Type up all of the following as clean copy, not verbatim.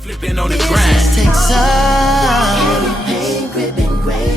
Flipping on the grind.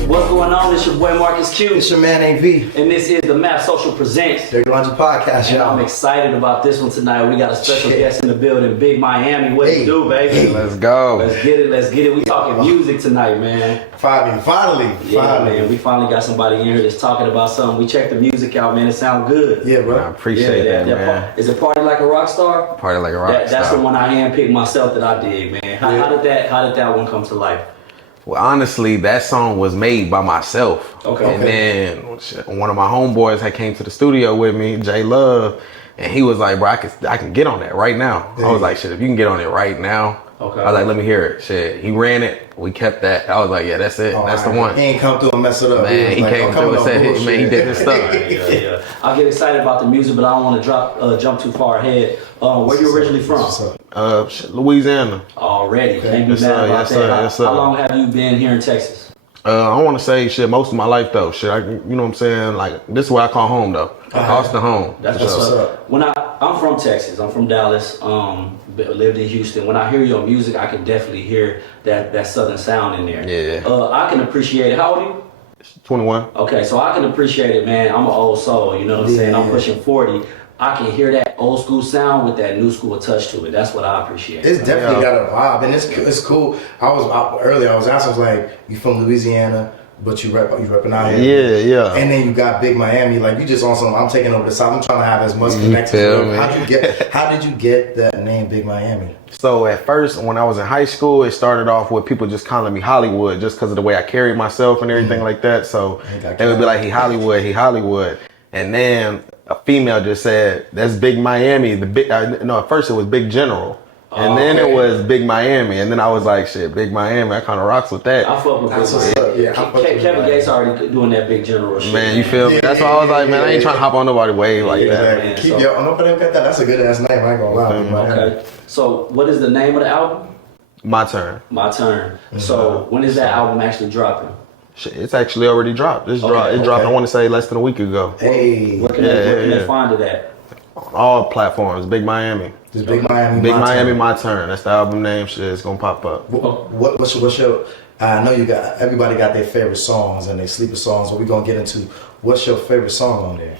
What's going on? It's your boy Marcus Q. It's your man AV. And this is the Map Social Presents. Dirty Laundry Podcast, And y'all. I'm excited about this one tonight. We got a special guest in the building, Big Miami. What you do, baby? Let's go. Let's get it. We talking music tonight, man. Finally. Man. We finally got somebody in here that's talking about something. We checked the music out, man. It sounds good. Yeah, bro. I appreciate that, man. Is it Party Like a Rock Star? Party Like a Rock Star. That's the one I handpicked myself that I did, man. How did that one come to life? Well, honestly, that song was made by myself. Okay. And then one of my homeboys had came to the studio with me, J Love, and he was like, bro, I can get on that right now. I was like, shit, if you can get on it right now. Okay. I was like, let me hear it. Shit. He ran it. We kept that. I was like, yeah, that's it. That's the one. He ain't come through and mess it up. Man, he came through and said, man, he did his stuff. Yeah. I get excited about the music, but I don't want to jump too far ahead. Where you originally from? Louisiana. Already. Can't be Yes, mad sir. about Yes, that. sir. Yes, sir. How long have you been here in Texas? I want to say shit most of my life though. Shit, you know what I'm saying? Like this is what I call home though. Austin home. That's what's up. When I'm from Texas. I'm from Dallas. Lived in Houston. When I hear your music, I can definitely hear that southern sound in there. Yeah. I can appreciate it. How old are you? 21. Okay, so I can appreciate it, man. I'm an old soul. You know what I'm saying? I'm pushing 40. I can hear that old school sound with that new school touch to it. That's what I appreciate. It's definitely got a vibe, and it's cool. I was asking, I was like, you from Louisiana, but you repping out here. Yeah. And then you got Big Miami, like you just on some. I'm taking over the South. I'm trying to have as much connection. How did you get that name, Big Miami? So at first, when I was in high school, it started off with people just calling me Hollywood, just because of the way I carried myself and everything like that. So they would be like, he Hollywood. And then a female just said, that's Big Miami. At first it was Big General. And then it was Big Miami. And then I was like, shit, Big Miami, I kind of rocks with that. I fuck with Big Miami. Kevin Gates already doing that Big General shit. Man, you feel me? That's why I was like, man, I ain't trying to hop on nobody's wave like that. Man, nobody got that. That's a good ass name. I ain't gonna lie. Okay. So what is the name of the album? My Turn. My Turn. So when is that album actually dropping? Shit, it's actually already dropped. It dropped, I want to say, less than a week ago. Hey. Where can they find it at? On all platforms, Big Miami. Just Big Miami. Big Miami, My Turn. That's the album name. Shit, it's gonna pop up. What's your? I know everybody got their favorite songs and their sleeper songs. But we gonna get into what's your favorite song on there?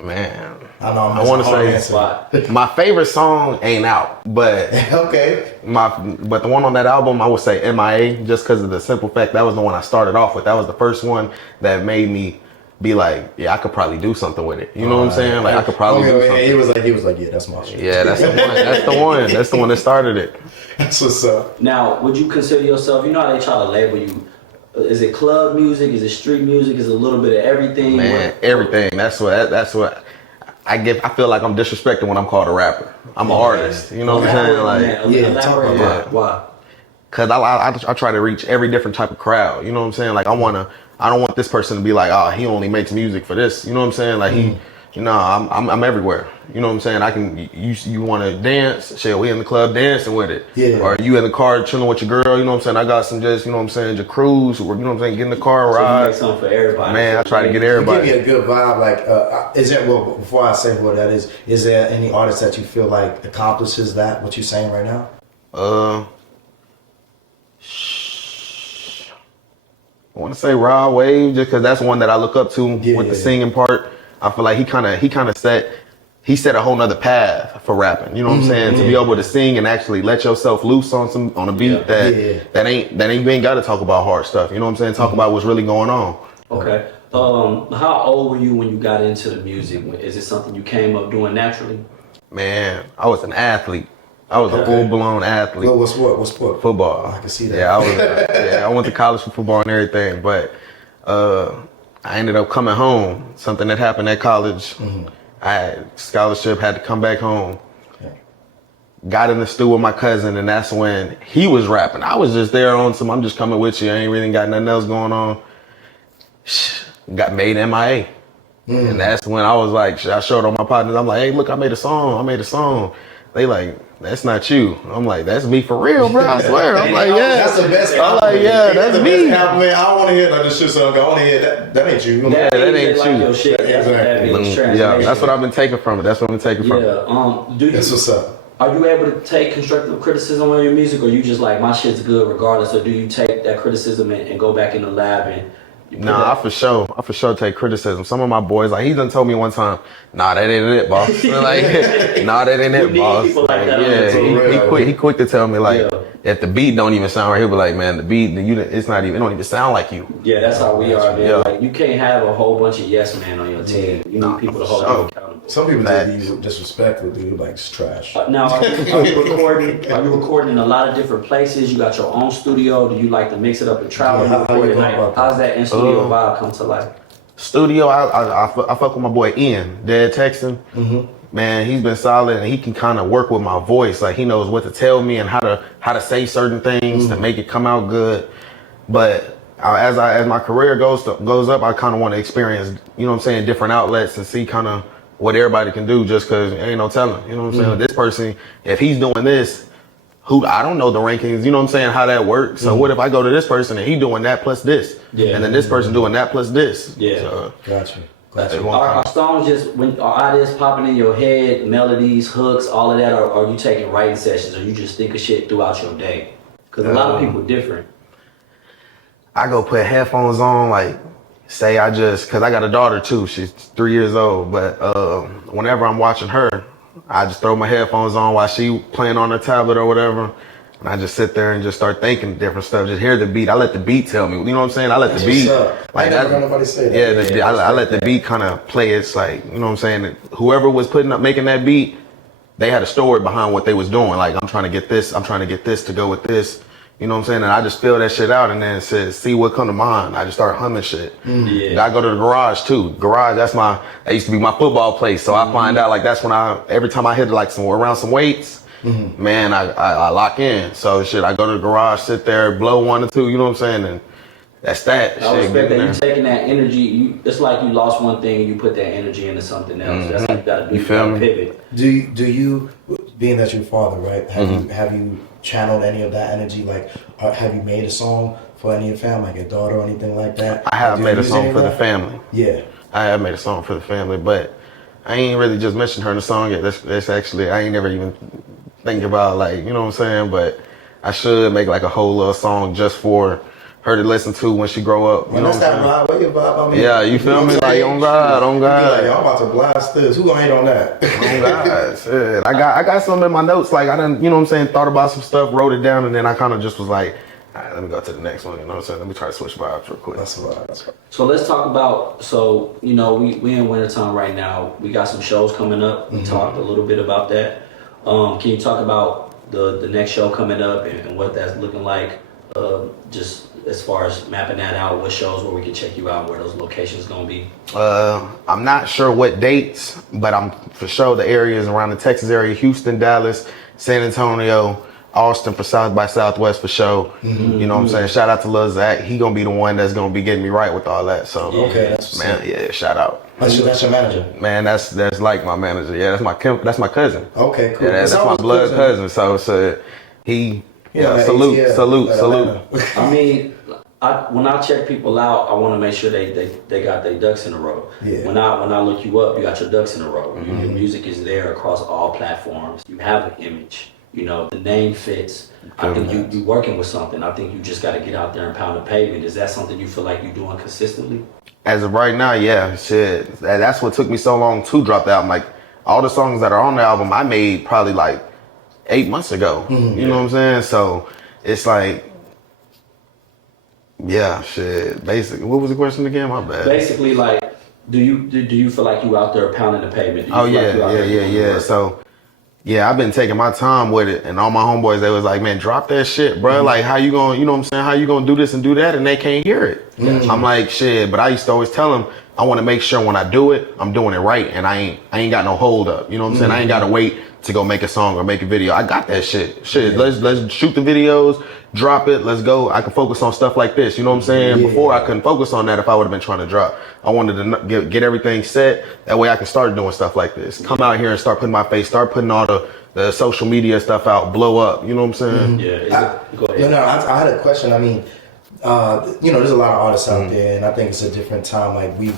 Man, I know. I want to say my favorite song ain't out, but okay. But the one on that album, I would say MIA, just because of the simple fact that was the one I started off with. That was the first one that made me be like, yeah, I could probably do something with it. You know what I'm saying? Like I could probably do something. He was like, yeah, that's my shit. Yeah, that's the one. That's the one. That's the one that started it. That's what's up. Now, would you consider yourself? You know how they try to label you. Is it club music? Is it street music? Is it a little bit of everything? Man, everything. That's what I get. I feel like I'm disrespected when I'm called a rapper. I'm an artist. You know what I'm saying? Like, talk about why? Cause I try to reach every different type of crowd. You know what I'm saying? Like I don't want this person to be like, oh, he only makes music for this. You know what I'm saying? Like I'm everywhere. You know what I'm saying? I can, you want to dance? Shit, we in the club dancing with it. Yeah. Or you in the car chilling with your girl. You know what I'm saying? I got some just, you know what I'm saying, your crews. You know what I'm saying? Get in the car and ride. So you make something for everybody. Man, I try to get everybody. You give me a good vibe. Like, before I say what that is there any artist that you feel like accomplishes that? What you saying right now? I want to say Rod Wave, just because that's one that I look up to with the singing part. I feel like he kind of set a whole nother path for rapping. You know what I'm saying? To be able to sing and actually let yourself loose on a beat that ain't you ain't got to talk about hard stuff. You know what I'm saying? Talk about what's really going on. Okay. How old were you when you got into the music? Is it something you came up doing naturally? Man, I was an athlete. I was a full-blown athlete. What sport? Football. I can see that. Yeah, I went to college for football and everything, but I ended up coming home. Something that happened at college. I had scholarship, had to come back home. Okay. Got in the studio with my cousin, and that's when he was rapping. I was just there on some, I'm just coming with you. I ain't really got nothing else going on. Got made MIA. And that's when I was like, I showed all my partners, I'm like, hey, look, I made a song. They like, that's not you. I'm like, that's me for real, bro. I swear. I'm like, yeah. That's the best. I'm like, yeah, that's me. Man, I don't want to hear that shit song. I want to hear that. That ain't you. Yeah, that ain't like you. Your shit. Exactly. Yeah, that's what I've been taking from it. Yeah. That's what's up. Are you able to take constructive criticism on your music, or you just like my shit's good regardless, or do you take that criticism and go back in the lab and? Nah, I for sure take criticism. Some of my boys, like he done told me one time, nah, that ain't it, boss. Like, nah, that ain't it, boss. Like that yeah, he quick to tell me like, yeah. if the beat don't even sound right, he'll be like, man, the beat, it's not even, it don't even sound like you. Yeah, that's how we are, man. Yeah. Like you can't have a whole bunch of yes men on your team. You need people to hold you accountable. Some people think you disrespectful, dude. Like it's trash. Now, are you recording? Are you recording in a lot of different places? You got your own studio. Do you like to mix it up and travel? Yeah, how you go about that? How's that in studio vibe come to life? Studio, I fuck with my boy Ian, dead Texan. Man, he's been solid, and he can kind of work with my voice. Like he knows what to tell me and how to say certain things to make it come out good. But as my career goes up, I kind of want to experience, you know what I'm saying, different outlets and see kind of what everybody can do. Just because ain't no telling, you know what I'm saying. This person, if he's doing this, who I don't know the rankings, you know what I'm saying, how that works. So what if I go to this person and he doing that plus this, and then this person doing that plus this? Yeah, so, Gotcha. Are songs just are ideas popping in your head, melodies, hooks, all of that, or are you taking writing sessions, or you just think of shit throughout your day? Because a lot of people different. I go put headphones on, like say cause I got a daughter too. She's 3 years old, but whenever I'm watching her, I just throw my headphones on while she playing on her tablet or whatever. And I just sit there and just start thinking different stuff. Just hear the beat. I let the beat tell me. You know what I'm saying? I let the beat. Like I never heard nobody say that. Yeah, I let the beat kind of play. It's like, you know what I'm saying? Whoever was making that beat, they had a story behind what they was doing. Like, I'm trying to get this to go with this. You know what I'm saying? And I just fill that shit out and then it says, see what come to mind. I just start humming shit. Yeah. I go to the garage too. Garage, that used to be my football place. So I find out like that's when every time I hit like around some weights, man, I lock in. So shit, I go to the garage, sit there, blow 1 or 2, you know what I'm saying? And that's that. I respect that you taking that energy. It's like you lost one thing and you put that energy into something else. That's how you gotta do. You feel me? Pivot. Do you, being that you're father, right? Have you channeled any of that energy? Like, have you made a song for any of your family, like your daughter or anything like that? I have made a song for the family. Yeah. I have made a song for the family, but I ain't really just mentioned her in the song yet. That's actually, I ain't never even think about like, you know what I'm saying? But I should make like a whole little song just for her to listen to when she grow up. You know that's that vibe. What your vibe? I mean, yeah, you feel me? Like on God. Like, yo, I'm about to blast this. Who gonna hate on that? On God. Shit. I got something in my notes. Like I done, you know what I'm saying, thought about some stuff, wrote it down, and then I kind of just was like, all right, let me go to the next one. You know what I'm saying? Let me try to switch vibes real quick. That's right. So let's talk about, you know, we in wintertime right now. We got some shows coming up. We talked a little bit about that. Can you talk about the next show coming up and what that's looking like? Just as far as mapping that out, what shows where we can check you out, where those locations gonna be? I'm not sure what dates, but I'm for sure the areas around the Texas area: Houston, Dallas, San Antonio, Austin for South by Southwest for sure. You know what I'm saying? Shout out to Lil Zach. He gonna be the one that's gonna be getting me right with all that. So okay, man, yeah, shout out. That's your manager. Man, that's like my manager. Yeah, that's my cousin. Okay, cool. Yeah, that's my blood cousin. So he. Yeah, salute. I mean, when I check people out, I want to make sure they got their ducks in a row. Yeah. When I look you up, you got your ducks in a row. Your music is there across all platforms. You have an image. You know, the name fits. I think you working with something. I think you just got to get out there and pound the pavement. Is that something you feel like you're doing consistently? As of right now, yeah. Shit, that's what took me so long to drop the album. Like all the songs that are on the album, I made probably like 8 months ago. You know what I'm saying? So it's like, yeah, shit. Basically, what was the question again? My bad. Basically, like, do you feel like you out there pounding the pavement? Yeah. So, yeah, I've been taking my time with it, and all my homeboys, they was like, man, drop that shit, bro. Like, how you gonna, you know what I'm saying? How you gonna do this and do that, and they can't hear it? I'm like, shit. But I used to always tell them, I want to make sure when I do it, I'm doing it right, and I ain't got no hold up. You know what I'm saying? I ain't gotta wait to go make a song or make a video. I got that shit. Let's shoot the videos, drop it, let's go. I can focus on stuff like this. You know what I'm saying? Before I couldn't focus on that if I would have been trying to drop. I wanted to get everything set. That way I can start doing stuff like this. Come out here and start putting my face, start putting all the social media stuff out, blow up. You know what I'm saying? Go ahead. I had a question. I mean, you know, there's a lot of artists out there, and I think it's a different time. Like we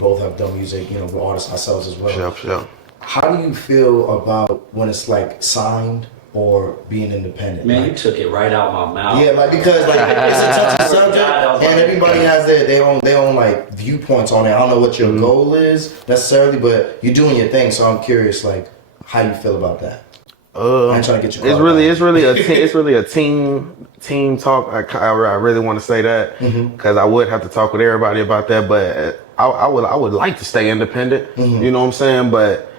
both have done music. You know, we're artists ourselves as well. Sure. how do you feel about when it's like signed or being independent? Man, like, you took it right out my mouth. yeah, like because like it's a touchy subject, and everybody has their own like viewpoints on it. I don't know what your goal is necessarily, but you're doing your thing. So I'm curious, like, how you feel about that. I'm trying to get you. It's really a team talk. I really want to say that because I would have to talk with everybody about that, but I would like to stay independent. You know what I'm saying? But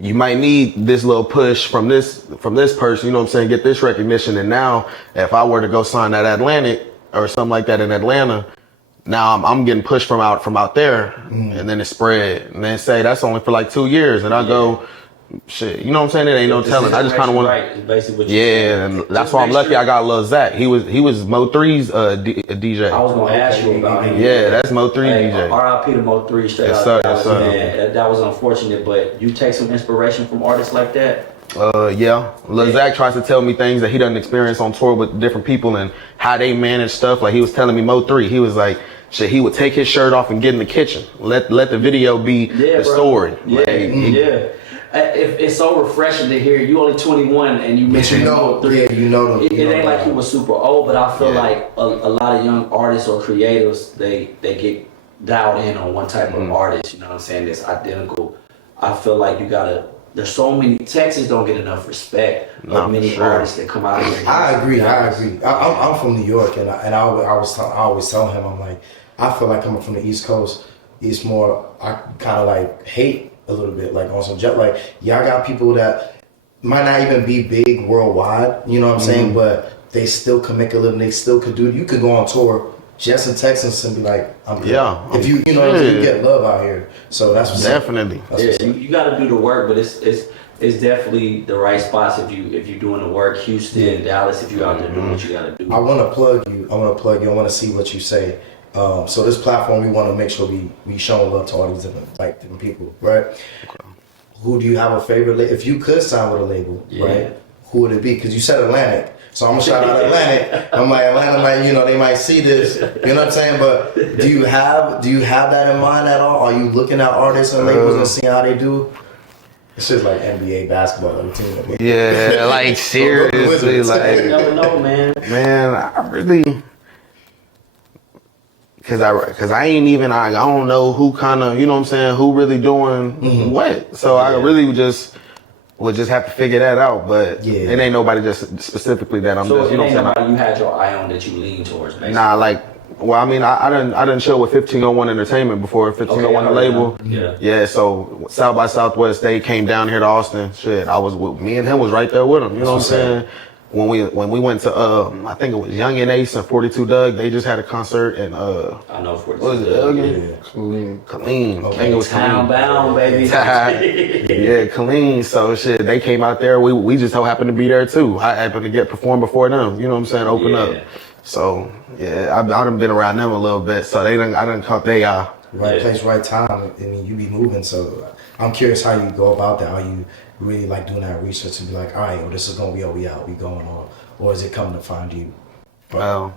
you might need this little push from this person, you know what I'm saying, get this recognition. And now if I were to go sign at Atlantic or something like that in Atlanta, now I'm getting pushed from out there, and then it spread, and then say that's only for like 2 years, and I go, shit, you know what I'm saying? It ain't no telling. I just kind of want to. Yeah, and that's why I'm lucky. I got Lil Zach. He was Mo3's DJ. I was gonna ask you about him. Yeah, that's Mo3 DJ. R.I.P. to Mo3 straight Yes, out sir, of Dallas, yes, sir. man. That was unfortunate, but you take some inspiration from artists like that. Yeah. Lil Zach tries to tell me things that he doesn't experience on tour with different people and how they manage stuff. Like he was telling me Mo3, he was like, shit, he would take his shirt off and get in the kitchen. Let the video be the story. Yeah, like, It's so refreshing to hear you only 21 and you mentioned It ain't like he was super old, but I feel like a lot of young artists or creatives, they get dialed in on one type of artist, you know what I'm saying, that's identical. I feel like there's so many, Texas don't get enough respect of many artists that come out of here. I agree. I'm from New York, and I always tell him, I'm like, I feel like coming from the East Coast, it's more, I kind of like hate a little bit, like on some jet, like y'all got people that might not even be big worldwide, you know what I'm saying, but they still can make a living, they still could do it. You could go on tour just in Texas and be like, I'm good. Yeah, if you know you get love out here, so that's what's definitely. You got to do the work, but it's definitely the right spots if you're doing the work. Houston, Dallas, if you out there doing what you got to do. I want to plug you. I want to see what you say. So this platform, we want to make sure we showing love to all these different people, right? Okay. Who do you have a favorite? If you could sign with a label, right? Who would it be? Because you said Atlantic, so I'm gonna shout out Atlantic. I'm like Atlanta, might they might see this, you know what I'm saying? But do you have that in mind at all? Are you looking at artists and labels and seeing how they do? It's just like NBA basketball team. Yeah, like seriously, like you never know, man. Man, I really. Cause I ain't even, I don't know who kind of, you know what I'm saying, who really doing what. So I really would just have to figure that out. But it ain't nobody just specifically that I'm just, you know what I'm saying. You had your eye on that you lean towards, basically. Nah, like, well, I mean, I done chill with 1501 Entertainment before, 1501 the label. Yeah, so South by Southwest, they came down here to Austin. Shit, me and him was right there with him, you know what I'm saying. When we went to I think it was Young and Ace and 42 Doug, they just had a concert and I know 42 what was it again? Clean. Okay, it was Town Bound, baby. Yeah, Clean. So shit, they came out there. We just so happened to be there too. I happened to get performed before them. You know what I'm saying? Open up. So yeah, I done been around them a little bit. So I done caught they right place, right time. I mean, you be moving. So I'm curious how you go about that. How you really like doing that research and be like, all right, this is gonna be we going on, or is it coming to find you? Well,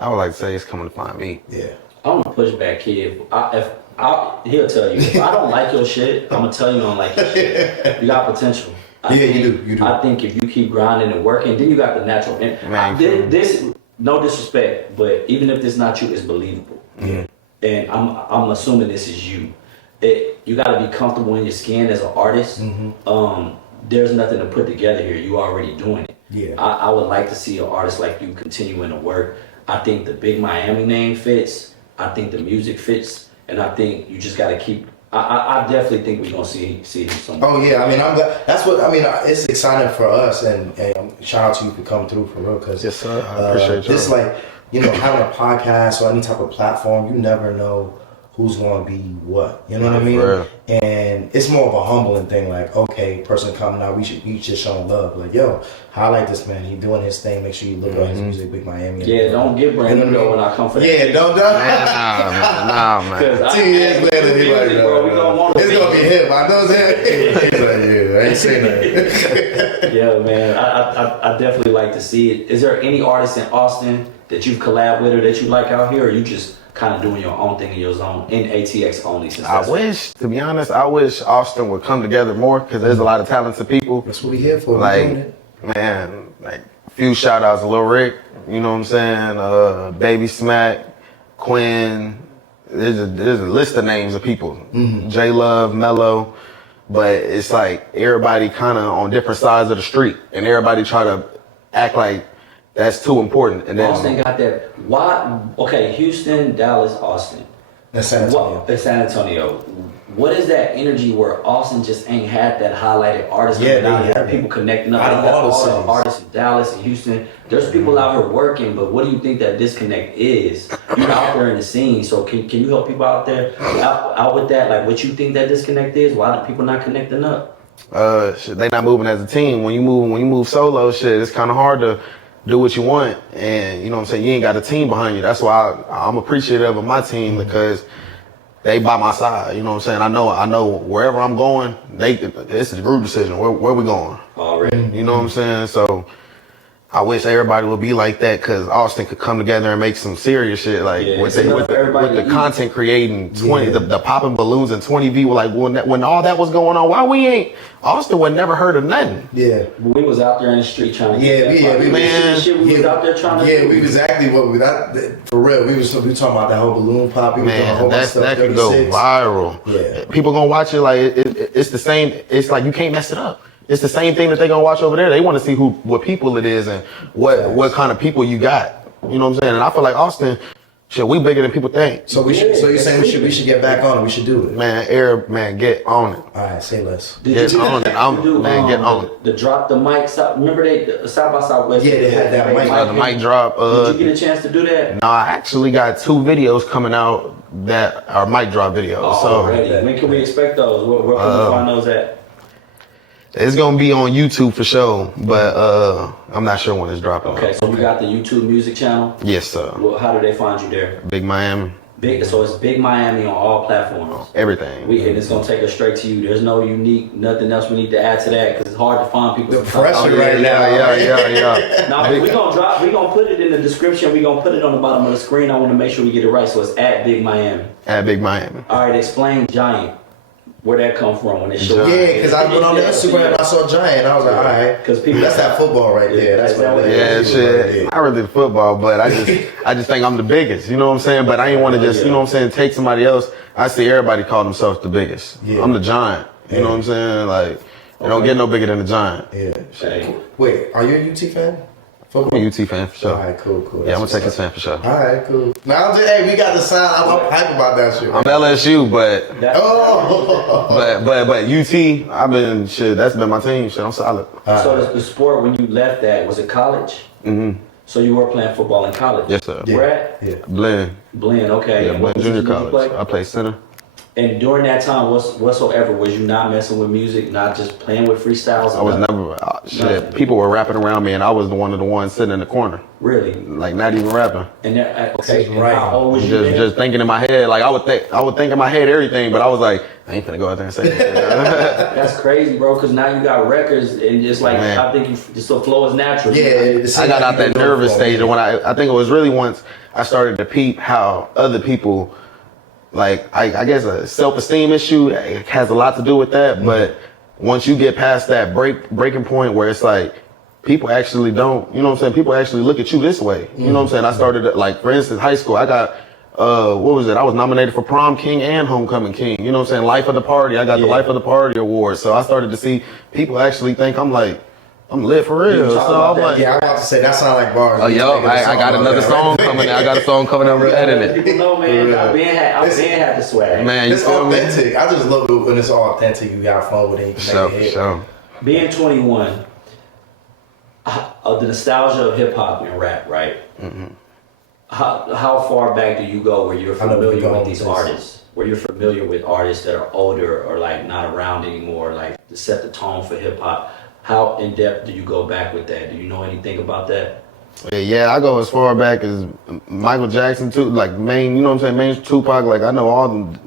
I would like to say it's coming to find me. Yeah. I'm a pushback kid. He'll tell you if I don't like your shit, I'm gonna tell you I don't like your shit. You got potential. You do. I think if you keep grinding and working, then you got the natural. This no disrespect, but even if this not you, it's believable. Yeah. And I'm assuming this is you. You got to be comfortable in your skin as an artist. There's nothing to put together here. You already doing it. Yeah. I would like to see an artist like you continuing to work. I think the big Miami name fits. I think the music fits, and I think you just got to keep. I definitely think we're gonna see him somewhere. Oh yeah, I mean I'm glad. That's what I mean. It's exciting for us, and shout out to you for coming through for real. Because yes, sir. I appreciate you. This like having a podcast or any type of platform, you never know who's going to be what, you know what I mean? And it's more of a humbling thing, like, okay, person coming out, you just showing love, like, yo, highlight this man, he doing his thing, make sure you look at his music, Big Miami. Yeah, don't get brand new though when I come for that. Yeah, don't. Nah, man. 2 years later, he like, bro, it's going to be him, I know that. He's like, yeah, I ain't saying that. Yeah, man, I definitely like to see it. Is there any artist in Austin that you've collabed with or that you like out here, or you just kind of doing your own thing in your zone in ATX only? Since I wish, to be honest, I wish Austin would come together more because there's a lot of talented people. That's what we here for. Like, man, like a few shout outs, Lil Rick, you know what I'm saying? Baby Smack, Quinn. There's a list of names of people. J Love, Mello. But it's like everybody kind of on different sides of the street, and everybody try to act like that's too important. And then Austin got that. Why? Okay, Houston, Dallas, Austin. That's San Antonio. That's San Antonio. What is that energy where Austin just ain't had that highlighted artist? Yeah, now you yeah. have people connecting up. Out of They got all the all the cities. artists in Dallas and Houston. There's people out here working, but what do you think that disconnect is? You're out there in the scene, so can you help people out there out with that? Like, what you think that disconnect is? Why do people not connecting up? shit, they not moving as a team. When you move solo, shit, it's kind of hard to do what you want, and you know what I'm saying. You ain't got a team behind you. That's why I'm appreciative of my team because they by my side. You know what I'm saying. I know wherever I'm going, it's a group decision. Where we going? Already. You know what I'm saying. So I wish everybody would be like that because Austin could come together and make some serious shit like with the content creating 20 the popping balloons and 20 people like when all that was going on. Why we ain't Austin would never heard of nothing. Yeah. We was out there in the street trying to we was out there trying to we exactly what we for real. We talking about that whole balloon pop. We Man, whole bunch of stuff, that could go 36. viral. Yeah. People gonna watch it like it's the same. It's like you can't mess it up. It's the same thing that they gonna watch over there. They want to see what people it is and what kind of people you got. You know what I'm saying? And I feel like Austin, shit, we bigger than people think. So you're saying we should get back on it? We should do it, Man, get on it. All right, say less. Get on it. Get on it. The drop the mic. Remember they South by Southwest? Yeah, they had that mic. The mic drop. Did you get a chance to do that? No, I actually got 2 videos coming out that are mic drop videos. Already. When can we expect those? Where can we find those at? It's gonna be on YouTube for sure, but I'm not sure when it's dropping. Okay, so we got the YouTube music channel. Yes, sir. Well, how do they find you there? Big Miami. So it's Big Miami on all platforms. Everything. And it's gonna take us straight to you. There's no nothing else we need to add to that because it's hard to find people. The pressure right now. Yeah. Now we gonna put it in the description. We gonna put it on the bottom of the screen. I want to make sure we get it right. So it's at Big Miami. At Big Miami. All right, explain Giant. Where that come from when it showed? Yeah, because I went on the Instagram and I saw Giant. I was like, all right, because people that's that football right there. That's what it is. Yeah, shit. I really did football, but I just think I'm the biggest. You know what I'm saying? But I ain't want to just, you know what I'm saying, take somebody else. I see everybody call themselves the biggest. Yeah. I'm the Giant. You know what I'm saying? Like, you don't get no bigger than the Giant. Yeah. Wait, are you a UT fan? Football? I'm a UT fan for sure. All right, cool. Yeah, I'm a Texas fan for sure. All right, cool. Now, hey, we got the sign. I'm hype about that shit. I'm LSU, but but UT, that's been my team. Shit, I'm solid. So the sport when you left that was it college? Mm-hmm. So you were playing football in college? Yes, sir. Where at? Yeah. Blinn, okay. Yeah, Blinn Junior College. I played center. And during that time, whatsoever, was you not messing with music, not just playing with freestyles? I was never, people were rapping around me and I was one of the ones sitting in the corner. Really? Like not even rapping. And how old was you? Just thinking in my head, like I would think in my head everything, but I was like, I ain't finna go out there and say that. That's crazy, bro, because now you got records and just like, man. I think just the flow is natural. Yeah, I got out that nervous stage when I think it was really once I started to peep how other people, like I guess a self-esteem issue has a lot to do with that, but once you get past that breaking point where it's like people actually don't, you know what I'm saying, people actually look at you this way. You know what I'm saying? I started like, for instance, high school, I got what was it? I was nominated for Prom King and Homecoming King. You know what I'm saying? Life of the Party. I got the Life of the Party award. So I started to see people actually think I'm lit for real. So I'm like, yeah, I'm about to say that sound like bars. Oh, yo, I got another song coming. I got a song coming out editing it. People know, man. I been had the swag. Man, it's authentic. I just love it when it's all authentic. You got fun with it. You can sure. Being 21, the nostalgia of hip hop and rap, right? Mm-hmm. How far back do you go where you're familiar with these artists? Where you're familiar with artists that are older or like not around anymore, like to set the tone for hip hop? How in depth do you go back with that? Do you know anything about that? Yeah, I go as far back as Michael Jackson too, like main, you know what I'm saying, main Tupac. Like I know all them.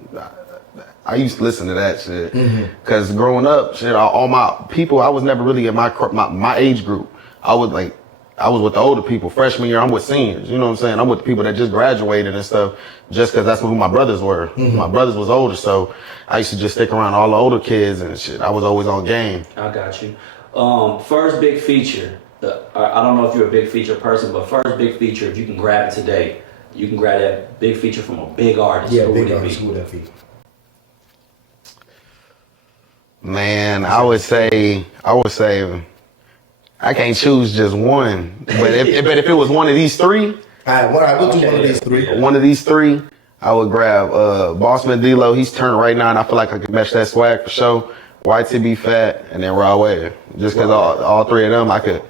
I used to listen to that shit because growing up, shit, all my people, I was never really in my age group. I I was with the older people. Freshman year, I'm with seniors. You know what I'm saying? I'm with the people that just graduated and stuff, just because that's who my brothers were. My brothers was older, so I used to just stick around all the older kids and shit. I was always on game. I got you. First big feature. I don't know if you're a big feature person, but first big feature, if you can grab it today, you can grab that big feature from a big artist. Yeah, Who big would it artist. be? Who would that be? Man, I would say I can't choose just one. But if it was one of these three, All right, we'll do one of these three. one of these three, I would grab Bossman D-Lo. He's turned right now, and I feel like I could match that swag for sure. YTB Fat, and then Raw Wave. Just because all three of them, I could,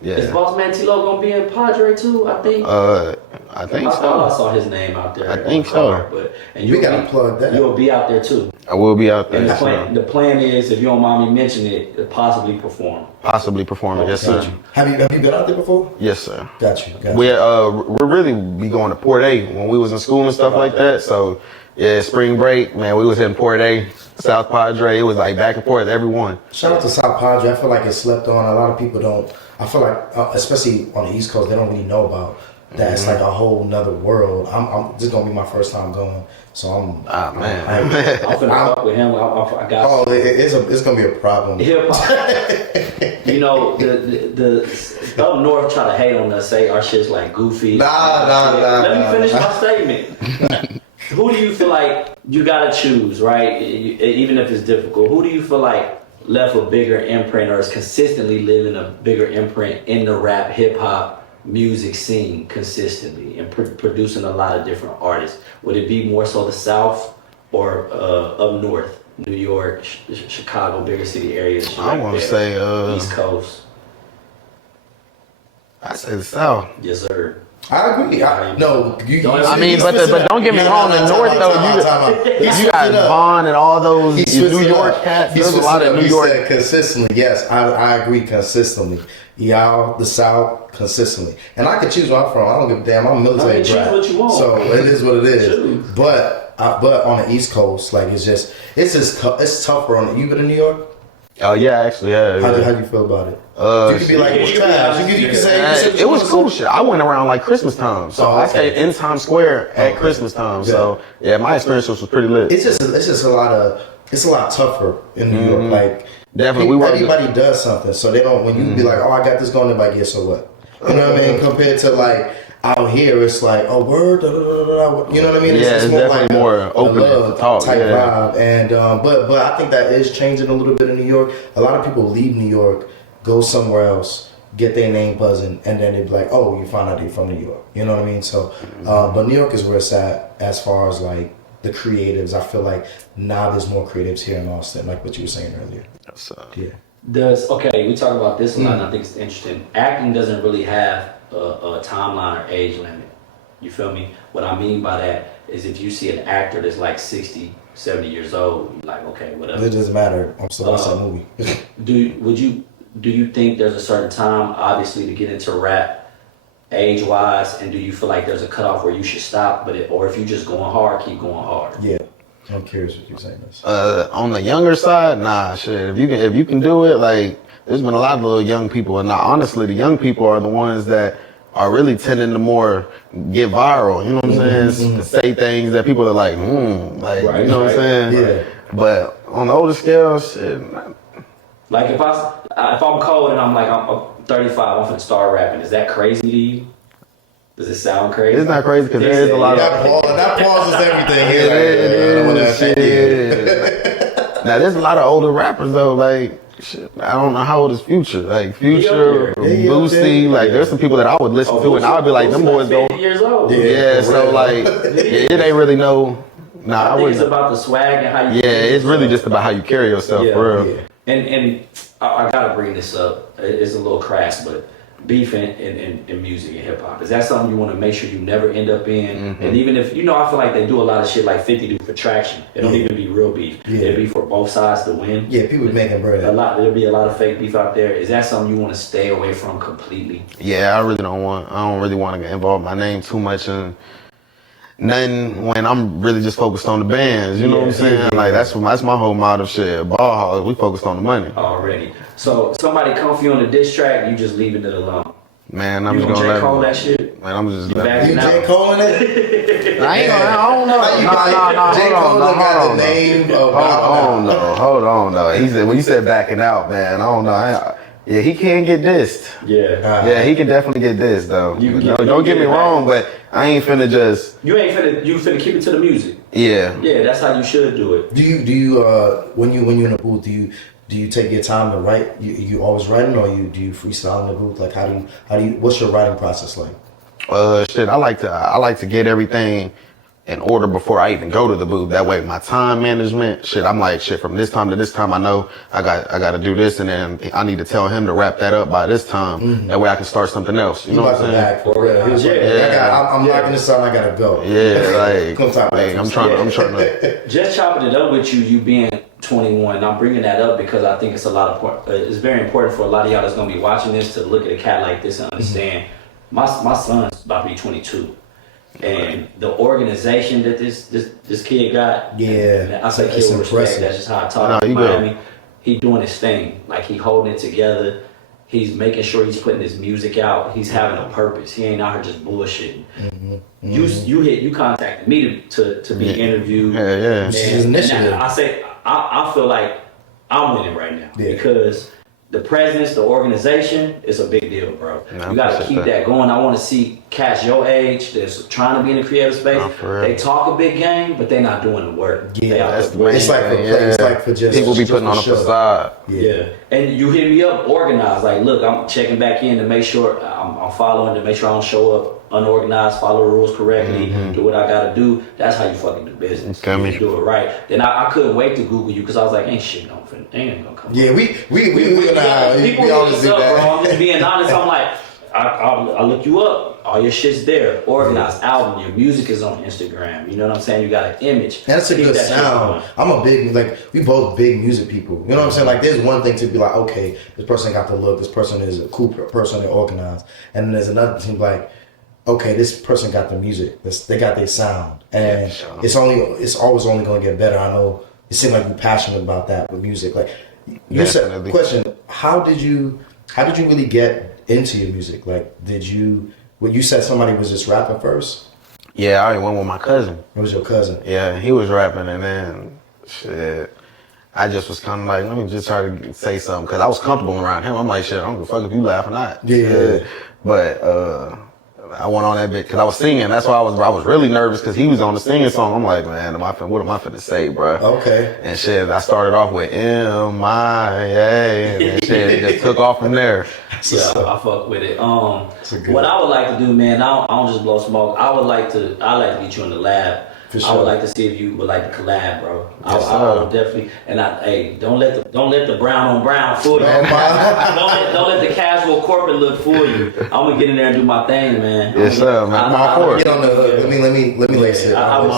yeah. Is Boss Man T-Lo gonna be in Padre too? I think. I think I thought I so. saw his name out there. I think so. But We gotta plug that. You'll be out there too. I will be out there. And the plan is, if you don't mind me mentioning it, possibly perform. Possibly performing, yes, sir. Have you been out there before? Yes, sir. Got you. We're really be going to Port A when we was in school and stuff like that. So yeah, spring break, man, we was in Port A, South Padre. It was like back and forth, everyone. Shout out to South Padre. I feel like it's slept on. A lot of people don't. I feel like, especially on the East Coast, they don't really know about that. It's like a whole nother world. I'm this is gonna be my first time going, so I'm. Man. I'm finna fuck with him. I got. Oh, it's gonna be a problem. Hip hop. You know, the up north try to hate on us, say our shit's like goofy. Nah. Let me finish my statement. Who do you feel like you gotta choose, right? Even if it's difficult, who do you feel like left a bigger imprint or is consistently living a bigger imprint in the rap, hip hop, music scene consistently and producing a lot of different artists? Would it be more so the South or up north, New York, Chicago, bigger city areas? I want to say East Coast. I say the South. Yes, sir. I agree. But don't get me wrong. The North though, you got Vaughn and all those New York cats. There's a lot of New York. Said consistently. Yes, I agree consistently. Y'all, the South, consistently. And I can choose where I'm from. I don't give a damn. I'm a military brat. Choose what you want. So it is what it is. Choose. But on the East Coast, like it's tougher on. You been to New York? Oh yeah, actually, yeah. How do you feel about it? You could be like, you can say it was cool shit. I went around like Christmas time, so I stayed in Times Square at Christmas time. So yeah, my experience was pretty lit. It's just a lot tougher in New York. Like definitely, everybody does something, so they don't. When you be like, oh, I got this going, everybody gets so what? You know what I mean? Compared to like out here, it's like, oh, word, da, da, da, da, you know what I mean? Yeah, it's more definitely like more open to talk type vibe. And but I think that is changing a little bit in New York. A lot of people leave New York, go somewhere else, get their name buzzing, and then they be like, oh, you find out they're from New York. You know what I mean? So, but New York is where it's at as far as like the creatives. I feel like now there's more creatives here in Austin, like what you were saying earlier. Yeah. We talk about this a lot, and I think it's interesting. Acting doesn't really have a timeline or age limit. You feel me? What I mean by that is if you see an actor that's like 60, 70 years old, you're like, okay, whatever. It doesn't matter. I'm still watching that movie. Do you think there's a certain time, obviously, to get into rap, age-wise, and do you feel like there's a cutoff where you should stop, or if you're just going hard, keep going hard? Yeah, I'm curious what you're saying. On the younger side, nah, shit. If you can do it, like there's been a lot of little young people, and honestly, the young people are the ones that are really tending to more get viral. You know what I'm saying? To say things that people are like, like right, you know what I'm saying? Yeah. But on the older scale, shit. Like if I'm cold and I'm like I'm 35, I'm finna start rapping. Is that crazy to you? Does it sound crazy? It's not crazy because there is a lot of that pauses everything. Now there's a lot of older rappers though. Like shit, I don't know how old is Future. Like Future, Boosie. Like there's some people that I would listen to, and I would be like, them boys go. 50 years old. Yeah, so like it ain't really no. Nah, I think it's about the swag and how you. Yeah, it's really just about how you carry yourself, for real. Yeah. And I gotta bring this up. It's a little crass, but beef in music and hip hop, is that something you want to make sure you never end up in? And even if I feel like they do a lot of shit like 50 do for traction. It don't even be real beef. It'll be for both sides to win. Yeah, people making bread. There'll be a lot of fake beef out there. Is that something you want to stay away from completely? Yeah, I don't really want to involve my name too much in nothing when I'm really just focused on the bands. You know what I'm saying? Like that's my whole motto. Shit, ball hogs, we focused on the money already. So somebody come for you on the diss track, you just leaving it alone. Man, I'm You just gonna gonna J. Cole let that shit? Man, I'm just You back- You Now- J. Cole in it? I ain't gonna. I don't know. How you No, got J. Cole done got the name of Hold on, though. He said when you said backing out, man. I don't know. Yeah, he can get dissed. Yeah. Yeah, he can definitely get dissed though. You can No, get- don't get me you get it wrong, back. but I ain't finna just. You finna keep it to the music. Yeah. Yeah, that's how you should do it. Do you when you in the booth, do you take your time to write? You always writing, or do you freestyle in the booth? Like how do you what's your writing process like? Shit. I like to get everything in order before I even go to the booth. That way, my time management, shit. I'm like, shit. From this time to this time, I know I got to do this, and then I need to tell him to wrap that up by this time. Mm-hmm. That way, I can start something else. You know what I'm saying? Back for real. He was like, I'm knocking this out. I gotta go. Yeah, like, Come time like, I'm trying to. Just chopping it up with you being 21. I'm bringing that up because I think it's it's very important for a lot of y'all that's gonna be watching this to look at a cat like this and understand. My son's about to be 22. And the organization that this kid got, Yeah, I say kid it's with respect. impressive. That's just how I talk in Miami. He doing his thing, like he holding it together. He's making sure he's putting his music out. He's having a purpose. He ain't out here just bullshitting. You contacted me to be interviewed. Yeah. This is initiative. And I feel like I'm winning right now because the presence, the organization, is a big deal, bro. No, you got to keep that going. I want to see cats your age that's trying to be in the creative space. They talk a big game, but they're not doing the work. Yeah, that's the it's like for it's like for just people be putting on a facade. Yeah, and you hit me up organized. Like, look, I'm checking back in to make sure I'm following, to make sure I don't show up unorganized, follow the rules correctly, do what I gotta do. That's how you fucking do business. You do it right. Then I couldn't wait to Google you because I was like, ain't gonna come. Yeah, we People hit always us do up, that. bro. I'm just being honest. I'm like, I look you up. All your shit's there, organized album. Your music is on Instagram. You know what I'm saying? You got an image. And that's a good sound. I'm a big, like, we both big music people. You know what I'm saying? Like, there's one thing to be like, okay, this person got the look. This person is a cool person. They're organized. And then there's another thing like, okay, this person got the music. They got their sound, and it's always only going to get better. I know it seems like you're passionate about that with music. Like, you said, question: How did you really get into your music? Like, you said somebody was just rapping first? Yeah, I went with my cousin. It was your cousin. Yeah, he was rapping, and then shit. I just was kind of like, let me just try to say something because I was comfortable around him. I'm like, shit, I don't give a fuck if you laugh or not. Yeah. But I went on that bit because I was singing. That's why I was really nervous because he was on the singing song. I'm like, man, what am I finna say, bro? Okay. And shit, I started off with M-I-A, and then shit, it just took off from there. Yeah, I fuck with it. What I would like to do, man, I don't just blow smoke. I like to get you in the lab. For sure. I would like to see if you would like to collab, bro. Yes, I would definitely. And don't let the brown on brown fool you. don't let the casual corporate look fool you. I'm gonna get in there and do my thing, man. Yes, sir, man. Get on the hook. Let me lace it. I would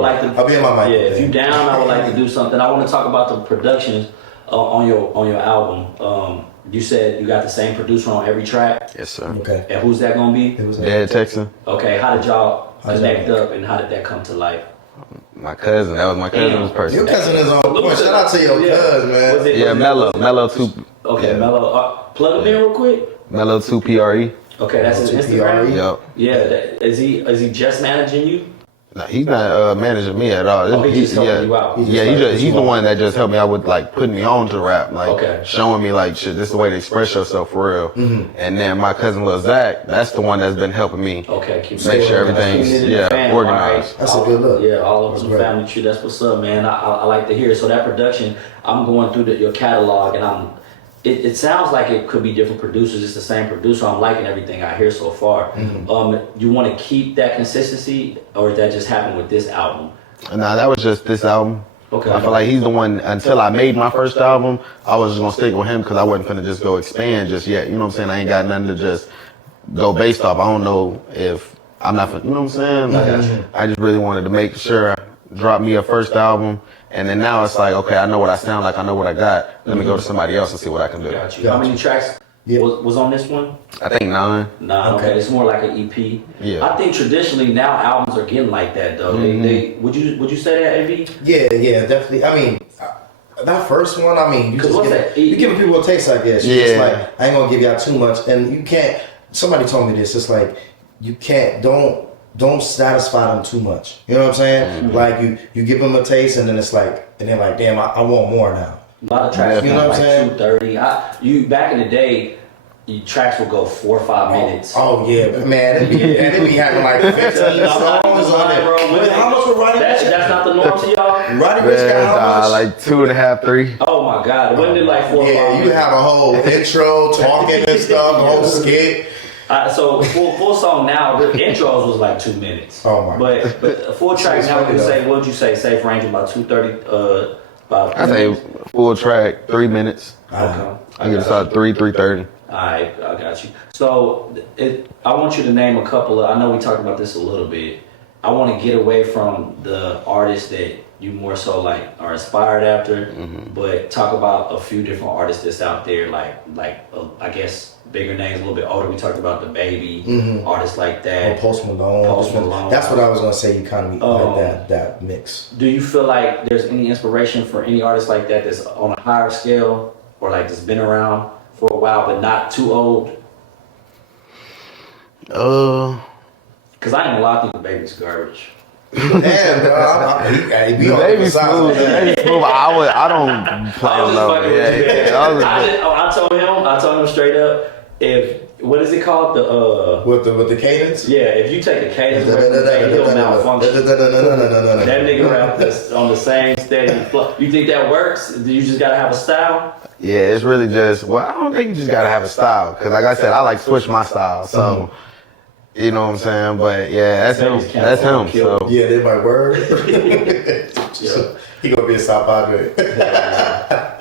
like to. I'll be in my mic. Yeah, if you down, I would like to do something. I want to talk about the productions on your album. You said you got the same producer on every track. Yes, sir. Okay. And who's that gonna be? Dad Texan. Okay. How did y'all connect up, and how did that come to life? My cousin. That was my cousin's person. Your cousin is on point. Shout out to your cousin, man. Mellow 2. Okay, yeah. Mellow. Plug him in real quick. Mellow 2 PRE. Okay, that's his Instagram. Yep. Yeah. Is he just managing you? No, he's not managing me at all. He's helping you out. He's the one that just helped me out with like putting me on to rap, like showing me like shit. This is the way to express yourself for real. Mm-hmm. And then my cousin Lil Zach, that's the one that's been helping me. Make sure everything's organized. Right. That's a good look. Yeah, all over the family tree. That's what's up, man. I like to hear it. So that production, I'm going through your catalog, and It sounds like it could be different producers. It's the same producer. I'm liking everything I hear so far. Mm-hmm. You want to keep that consistency, or did that just happen with this album? Nah, that was just this album. Okay. I feel like he's the one. Until I made my first album, I was just gonna stick with him because I wasn't finna just go expand just yet. You know what I'm saying? I ain't got nothing to just go based off. I don't know if I'm not. You know what I'm saying? Like, I just really wanted to make sure I dropped me a first album. And then now it's like, okay, I know what I sound like, I know what I got. Let me go to somebody else and see what I can do. Got you. How many tracks was on this one? I think 9. 9. Okay. It's more like an EP. Yeah. I think traditionally now albums are getting like that though. Mm-hmm. They would you say that, AV? Yeah, definitely. I mean, that first one, you giving people a taste, I guess. Yeah. It's like, I ain't gonna give y'all too much, and you can't. somebody told me this. It's like you can't don't satisfy them too much. You know what I'm saying? Like you give them a taste, and then it's like, and they're like, damn, I want more now. A lot of tracks, You know what I'm saying? 2:30. You back in the day, your tracks would go 4 or 5 minutes. Oh yeah, man, they be having like 15 songs on it. Wait, how much would Roddy Rich? That's not the norm to y'all. Roddy Rich got how much? like 2.5, 3. Oh my God, wasn't it like 4 or 5 Yeah, you minutes? have a whole intro, talking and stuff, the whole skit. So full song now, the intros was like 2 minutes. Oh my But a full track now, funny though. what'd you say? Safe range about 2:30. About I say full track 3 minutes. okay. I get about 3:30. All right, I got you. So I want you to name a couple of. I know we talked about this a little bit. I want to get away from the artists that you more so like are inspired after, but talk about a few different artists that's out there, like I guess bigger names, a little bit older. We talked about the Baby, artists like Oh, that. Post Malone. Post Malone. That's what I was gonna say. You kind of like that mix. Do you feel like there's any inspiration for any artist like that that's on a higher scale, or like that's been around for a while but not too old? Because I ain't gonna lie, I think the Baby's garbage. Damn, bro. The Baby smooth. The Baby smooth. I don't play I was just low. fucking Yeah, with you. yeah. I told him straight up, what is it called? With the cadence. Yeah, if you take the cadence away from the Baby, he'll malfunction. That nigga rap on the same steady flow. You think that works? Do you just gotta have a style? Yeah, it's really just, well, I don't think you just gotta have a style. Because like I said, I like switch my style. So, you know what I'm saying? But yeah, that's him. That's him. So. Yeah, they my word. Yeah. He gonna be a South Padre.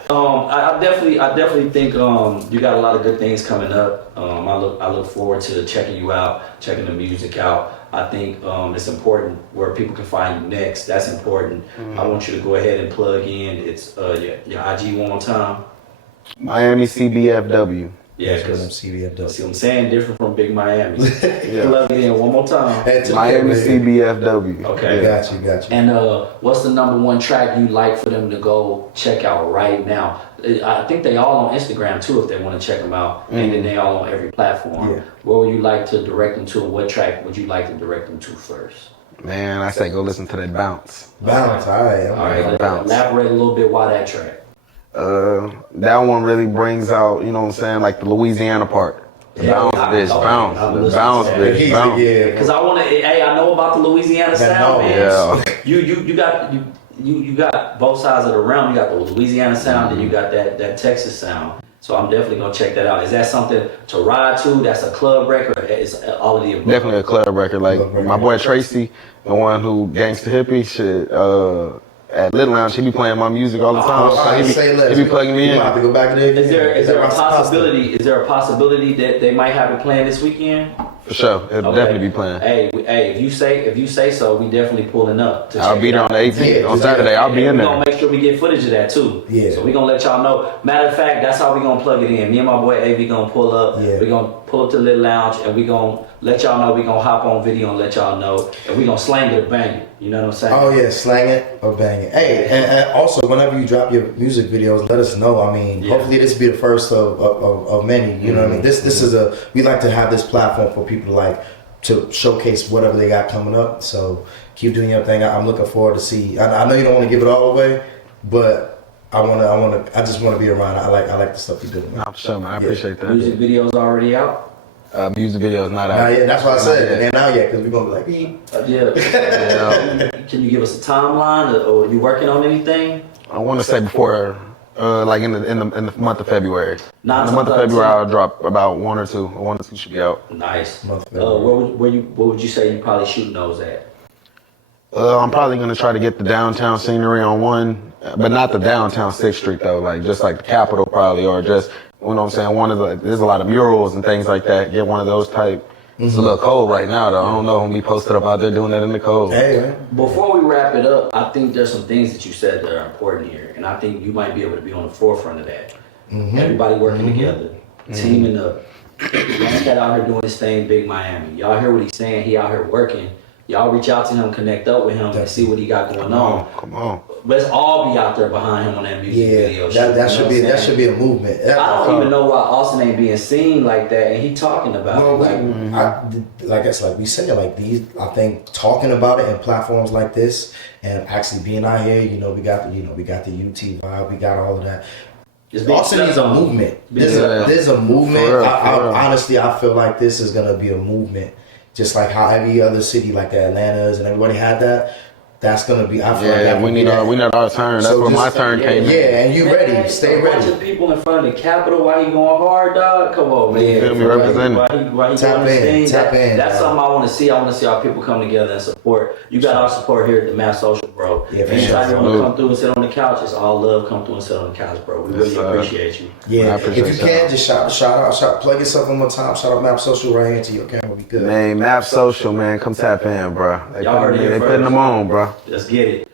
I definitely think you got a lot of good things coming up. I look forward to checking you out, checking the music out. I think it's important where people can find you next. That's important. I want you to go ahead and plug in. It's your IG one more time. Miami CBFW. Yeah, That's what I'm because CBFW. see what I'm saying, different from Big Miami. Yeah. Plug it in one more time. Miami CBFW. Okay. Got you. And what's the #1 track you like for them to go check out right now? I think they all on Instagram too if they want to check them out. And then they all on every platform. Yeah. Where would you like to direct them to? And what track would you like to direct them to first? Man, I say go listen to that bounce. Balance. All right. All right, Bounce. elaborate a little bit why that track. That one really brings out, you know what I'm saying, like the Louisiana part. The bounce, bitch, bounce. The bounce, bitch, bounce. Yeah. Because I want to. Hey, I know about the Louisiana sound, man. Yeah. You got both sides of the realm. You got the Louisiana sound, and you got that Texas sound. So I'm definitely gonna check that out. Is that something to ride to? That's a club record. It's all of the above. Definitely a club record. Like my boy Tracy, the one who Gangsta Hippie shit, at Little Lounge, he be playing my music all the time. So he be plugging me in. Have to go back there. Is there a possibility? Is there a possibility that they might have it playing this weekend? For sure, it'll definitely be playing. Hey, if you say so, we definitely pulling up. I'll be there on the 18th. Yeah, on Saturday, I'll be in We're there. gonna make sure we get footage of that too. Yeah. So we gonna let y'all know. Matter of fact, that's how we gonna plug it in. Me and my boy AV gonna pull up. Yeah. We gonna pull up to the Little Lounge and we gonna let y'all know. We gonna hop on video and let y'all know. And we gonna slang it or bang it. You know what I'm saying? Oh yeah, slang it or bang it. Hey, and also whenever you drop your music videos, let us know. I mean, hopefully this be the first of many. You know what I mean? This is we like to have this platform for people to showcase whatever they got coming up. So keep doing your thing. I'm looking forward to see. I know you don't want to give it all away, but I just want to be around. I like the stuff you're doing. Nah, for sure, man. I appreciate that. Music videos already out. Music videos not out. Now, yeah, that's why I said Not it. yet. And now yet, because we're gonna be like, Yeah. Can you give us a timeline, or are you working on anything? I want to say before, like in the month of February. In the month of Sometime February, soon. I'll drop about one or two. One or two should be out. Nice. Month of What February. would you say you probably shooting those at? I'm probably gonna try to get the downtown scenery on one, but not the downtown 6th Street though. Like just like the Capitol probably, or just you know what I'm saying. One of the there's a lot of murals and things like that. Get one of those type. It's a little cold right now though. I don't know when we posted up out there doing that in the cold. Hey, man. Before we wrap it up, I think there's some things that you said that are important here, and I think you might be able to be on the forefront of that. Everybody working together, teaming up. Young cat out here doing his thing, Big Miami. Y'all hear what he's saying? He out here working y'all reach out to him, connect up with him, and see what he got going on. Come on. Let's all be out there behind him on that music video. That should be a movement. I don't even know why Austin ain't being seen like that, and he talking about it. Like it's like we said, like these. I think talking about it in platforms like this, and actually being out here, you know, we got the UT vibe, we got all of that. Austin needs a movement. There's a movement. For real. Honestly, I feel like this is gonna be a movement, just like how every other city, like the Atlantas and everybody had that. That's gonna be. I feel like we need our turn. That's where my turn came in. Yeah, and you ready? Stay ready. A bunch of people in front of the Capitol. Why he going hard, dog? Come on, man. You feel me? Representing. Why he Tap in. That's something I want to see. I want to see our people come together and support. You got our support here at the Mass Social, bro. Yeah, Anytime you want to come through and sit on the couch, it's all love. Come through and sit on the couch, bro. We really appreciate you. Yeah, if you can, just shout out, plug yourself one more time. Shout out Map Social right here to your camera. We good. Man, Map Social, man. Come tap in, bro. They Y'all heard it putting them on, bro. Let's get it.